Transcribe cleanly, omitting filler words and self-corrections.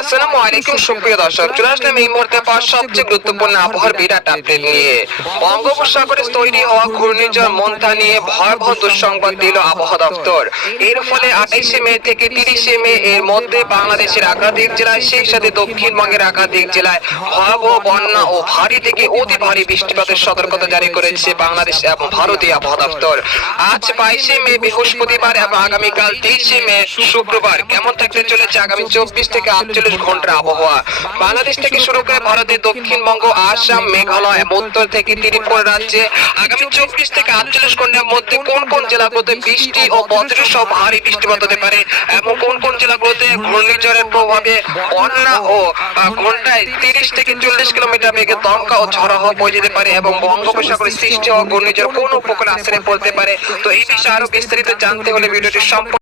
আসসালামু আলাইকুম সুপ্রিয় দর্শক, চলে আসলাম এই মুহূর্তে পাওয়া সবচেয়ে গুরুত্বপূর্ণ আবহাওয়ার বিরাট আপডেট নিয়ে। বঙ্গোপসাগরে তৈরি হওয়া ঘূর্ণিঝড় মন্থা নিয়ে ভয়াবহ দুঃসংবাদ দিল আবহাওয়া দপ্তর। এর ফলে 28 মে থেকে 30 মে এর মধ্যে বাংলাদেশের একাধিক জেলায়, সেই সাথে দক্ষিণবঙ্গের একাধিক জেলায় ভয়াবহ বন্যা ও ভারী থেকে অতি ভারী বৃষ্টিপাতের সতর্কতা জারি করেছে বাংলাদেশ এবং ভারতীয় আবহাওয়া দপ্তর। আজ 22 মে বৃহস্পতিবার এবং আগামীকাল 23 মে শুক্রবার কেমন থাকতে চলেছে আগামী 24 থেকে 48 ঘন্টার আবহাওয়া। বাংলাদেশ থেকে শুরু করে ভারতের দক্ষিণবঙ্গ, আসাম, মেঘালয়, উত্তর থেকে ত্রিপুরা রাজ্যে আগামী 24 থেকে 48 ঘন্টার মধ্যে কোন কোন জেলাগুলোতে বৃষ্টি ও বজ্র সহ ভারী বৃষ্টিপাত হতে পারে এবং কোন কোন জেলাগুলোতে ঘূর্ণিঝড়ের প্রভাবে বন্যা ও ঘন্টায় 30 থেকে 40 কিলোমিটার বেগে দমকা ও ঝড়ো হাওয়া বয়ে যেতে পারে এবং বঙ্গোপসাগরে সৃষ্টি হওয়া ঘূর্ণিঝড় কোন উপকূলে আশ্রয় পড়তে পারে। তো এই বিষয়ে আরো বিস্তারিত জানতে হলে ভিডিওটি সম্পূর্ণ